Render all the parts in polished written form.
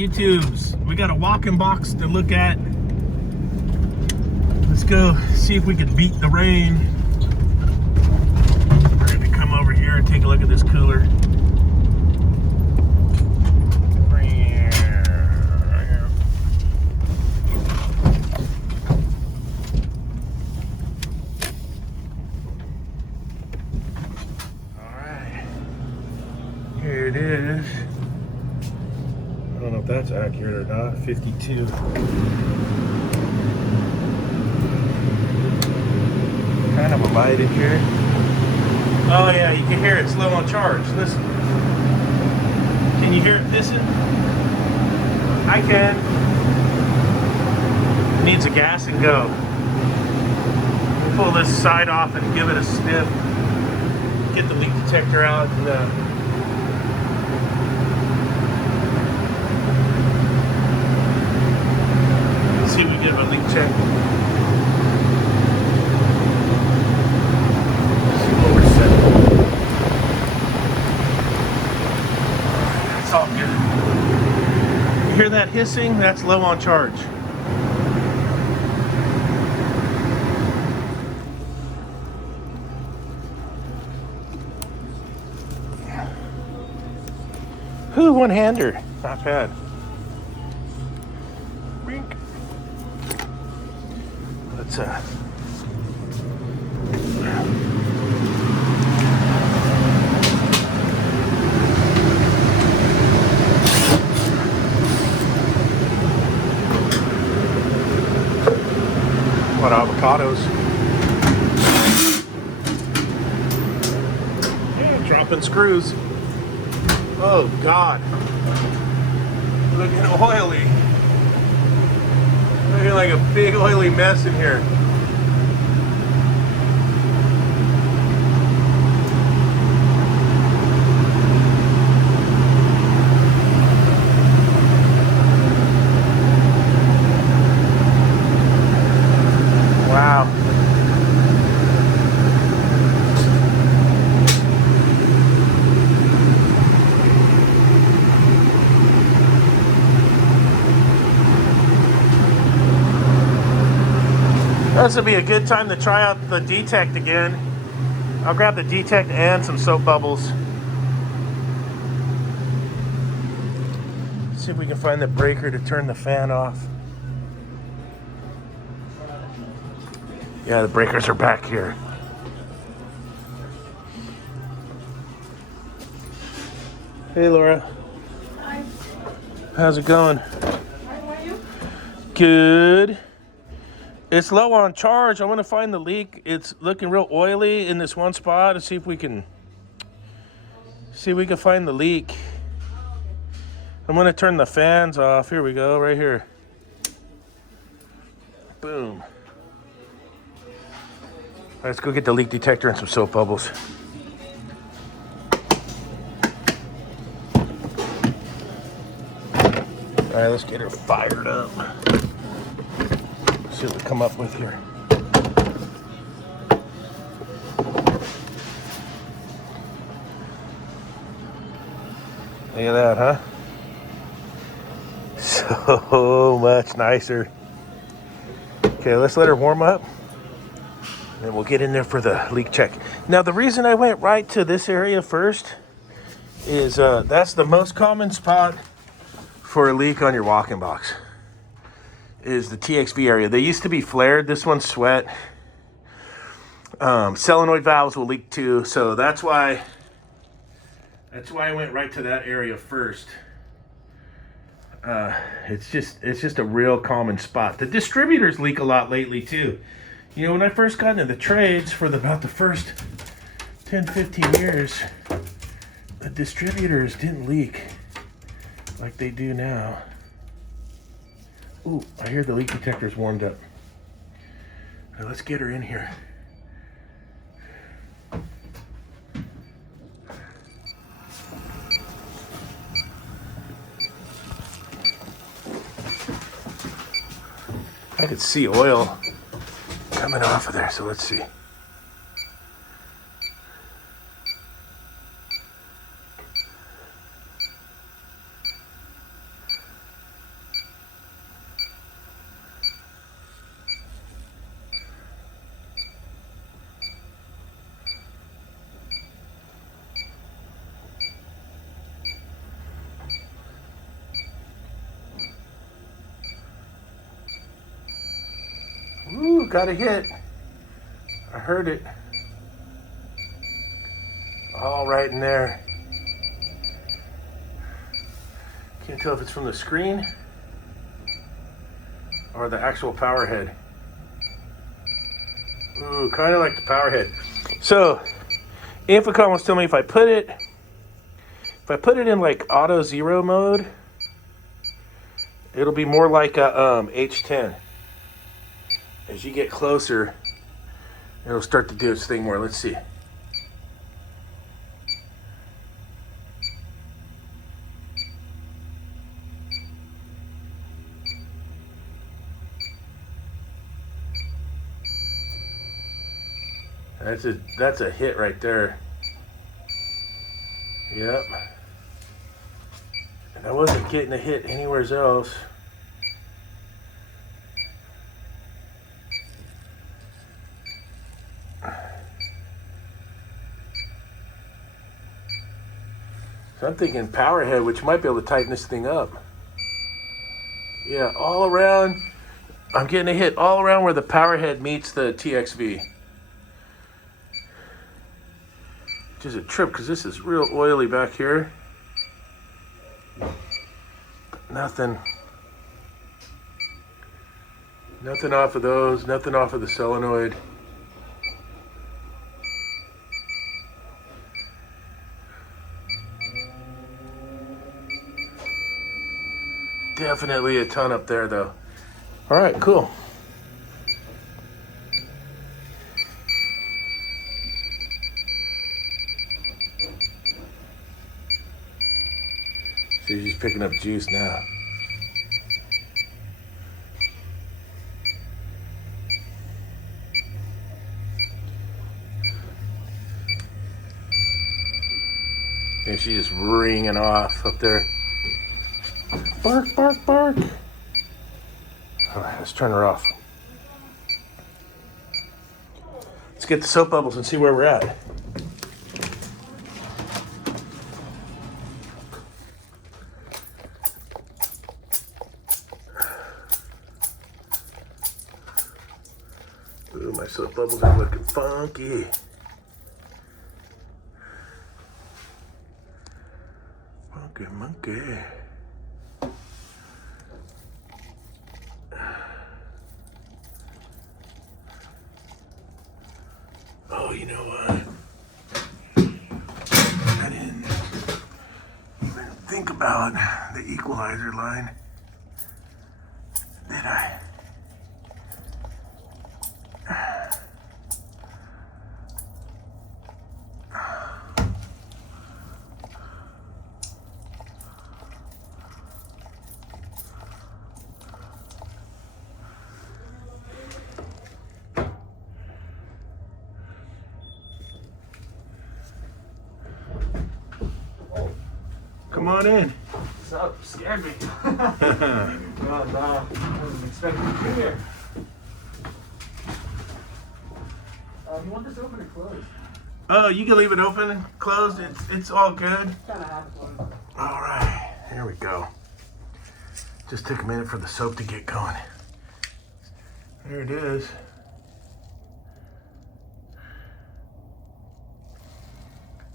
YouTubes. We got a walking box to look at. Let's go see if we can beat the rain. We're going to come over here and take a look at this cooler. Alright. Here it is. I don't know if that's accurate or not. 52. Kind of a light in here. Oh yeah, you can hear it's low on charge. Listen. Can you hear it pissing? I can. It needs a gas and go. We'll pull this side off and give it a sniff. Get the leak detector out and see if we get a leak check. See what we're setting. It's all good. You hear that hissing? That's low on charge. Whew, one-hander. Not bad. Wink. Let's what avocados? Yeah, dropping screws. Oh God! Looking oily. Looking like a big oily mess in here. Wow. This would be a good time to try out the detect again. I'll grab the detect and some soap bubbles. See if we can find the breaker to turn the fan off. Yeah, the breakers are back here. Hey Laura. Hi. How's it going? Hi, how are you? Good. It's low on charge. I want to find the leak. It's looking real oily in this one spot and see if we can find the leak. I'm going to turn the fans off. Here we go, right here. Boom. Let's go get the leak detector and some soap bubbles. All right, let's get her fired up. See what we come up with here. Look at that, huh? So much nicer. Okay, let's let her warm up. And we'll get in there for the leak check. Now, the reason I went right to this area first is that's the most common spot for a leak on your walk-in box. Is the TXV area. They used to be flared. This one's sweat. Solenoid valves will leak too, so that's why I went right to that area first. It's just a real common spot. The distributors leak a lot lately too. You know, when I first got into the trades for about the first 10-15 years, the distributors didn't leak like they do now. Ooh, I hear the leak detector's warmed up. Now let's get her in here. I could see oil coming off of there, so let's see. got a hit. I heard it. All right in there. Can't tell if it's from the screen or the actual power head. Ooh, kind of like the power head. So, Infocom was telling me if I put it in like auto zero mode, it'll be more like a H10. As you get closer, it'll start to do its thing more. Let's see. That's a hit right there. Yep. And I wasn't getting a hit anywhere else. So I'm thinking power head, which might be able to tighten this thing up. Yeah, all around. I'm getting a hit all around where the power head meets the TXV. Which is a trip because this is real oily back here. Nothing off of those, nothing off of the solenoid. Definitely a ton up there though. All right, cool. She's just picking up juice now. And she's just ringing off up there. Bark, bark, bark. All right, let's turn her off. Let's get the soap bubbles and see where we're at. Ooh, my soap bubbles are looking funky. Funky monkey. Oh, you know what? I didn't even think about the equalizer line. Did I? Come on in. What's up? You scared me. I wasn't expecting to be here. You want this open or closed? Oh, you can leave it open and closed. It's all good. Kind of half closed. All right, here we go. Just took a minute for the soap to get going. There it is.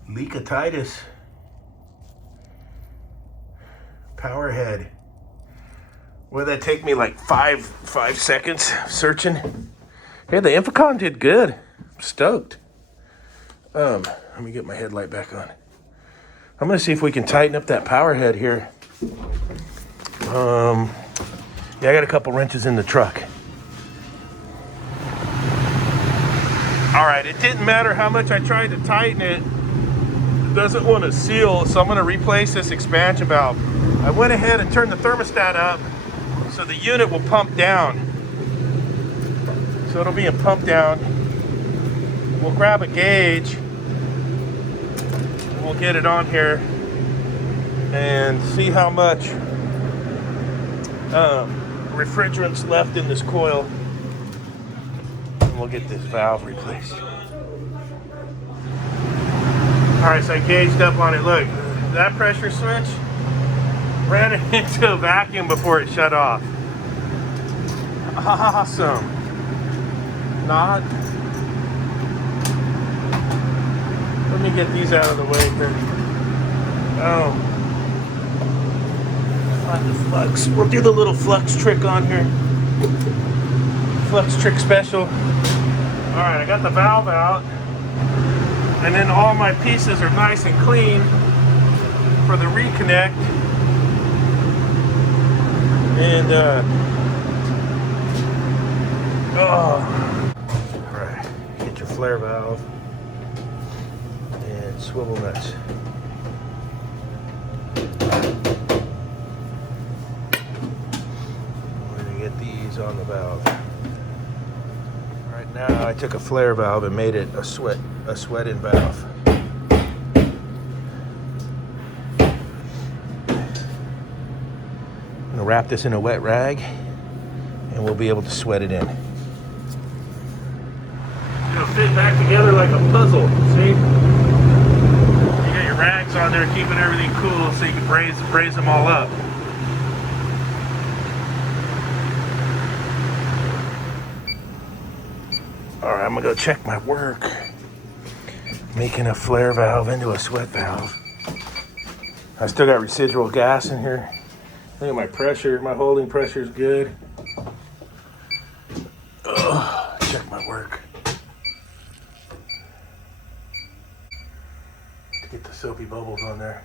Leakatitis. Power head. Would that take me like five seconds searching? Hey, the Infocom did good. I'm stoked. Let me get my headlight back on. I'm gonna see if we can tighten up that power head here. Yeah, I got a couple wrenches in the truck. All right, it didn't matter how much I tried to tighten it. It doesn't want to seal, so I'm gonna replace this expansion valve. I went ahead and turned the thermostat up so the unit will pump down. So it'll be a pump down. We'll grab a gauge. We'll get it on here and see how much refrigerant's left in this coil. And we'll get this valve replaced. All right, so I gauged up on it. Look, that pressure switch ran it into a vacuum before it shut off. Awesome. not. Let me get these out of the way here. Oh. On the flux. We'll do the little flux trick on here. Flux trick special. Alright, I got the valve out. And then all my pieces are nice and clean for the reconnect. And alright, get your flare valve and swivel nuts. We're gonna get these on the valve. Right now I took a flare valve and made it a sweat-in valve. I'm gonna wrap this in a wet rag and we'll be able to sweat it in. It'll fit back together like a puzzle, see? You got your rags on there keeping everything cool so you can braise them all up. Alright, I'm gonna go check my work. Making a flare valve into a sweat valve. I still got residual gas in here. Look at my pressure, my holding pressure is good. Ugh, check my work. To get the soapy bubbles on there.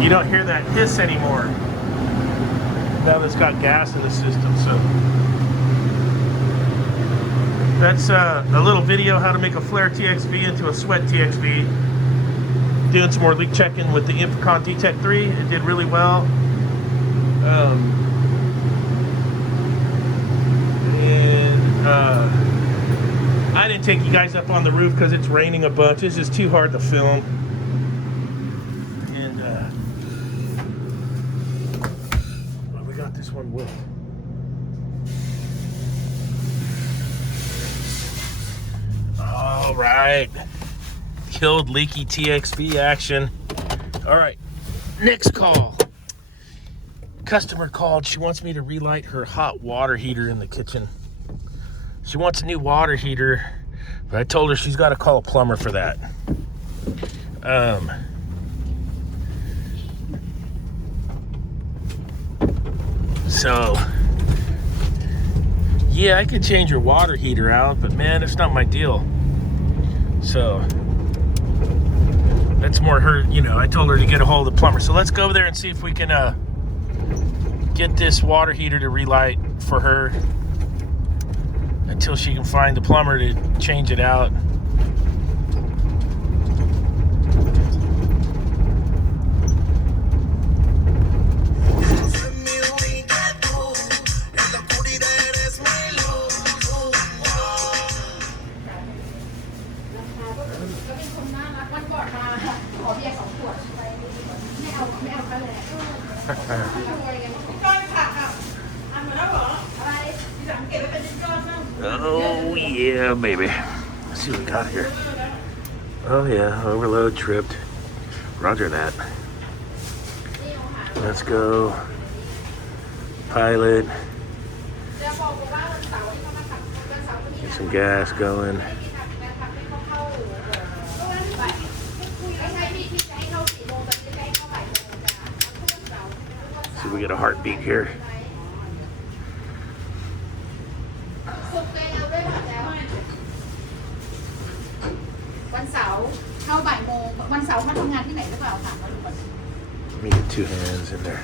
You don't hear that hiss anymore now that it's got gas in the system. So that's a little video how to make a flare TXV into a sweat TXV. Doing some more leak checking with the Infocon D-Tech 3. It did really well. I didn't take you guys up on the roof because it's raining a bunch. It's just too hard to film. And well, we got this one with. All right, killed leaky TXV action. All right, next call. Customer called. She wants me to relight her hot water heater in the kitchen. She wants a new water heater, but I told her she's got to call a plumber for that. So, yeah, I could change your water heater out, but man, it's not my deal. So, that's more her, you know, I told her to get a hold of the plumber. So let's go over there and see if we can get this water heater to relight for her until she can find the plumber to change it out. Oh yeah, baby. Let's see what we got here. Oh yeah, overload tripped. Roger that. Let's go. Pilot. Get some gas going. See if we get a heartbeat here. Let me get two hands in there.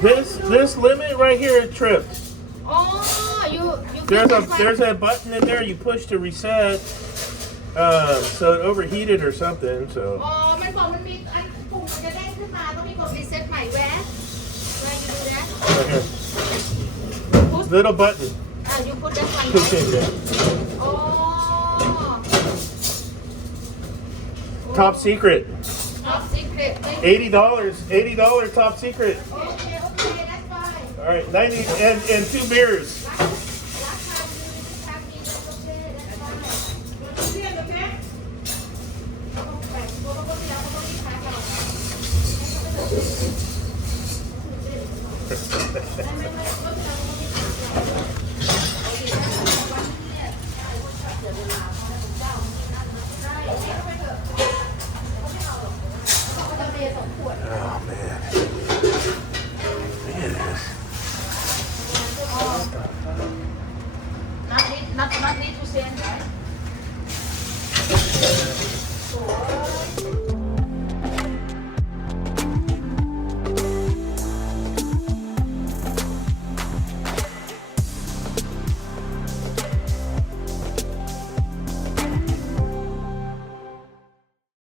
This limit right here it tripped. Oh, you can There's a button in there you push to reset. So it overheated or something. So. อ๋อมันบอกมันมีอันปุ่มมันจะเด้งขึ้นมาต้องมีกดรีเซ็ตใหม่แวะ Where you do that? Right here. Little button. You put that one. Push in there. Oh. Top secret. Top secret. $80 top secret. Okay, that's fine. All right, 90 and 2 beers. Last time you have me, that's okay, that's fine. You see it, okay? Okay, go to the Oh man. Look at this. Not need to send, right?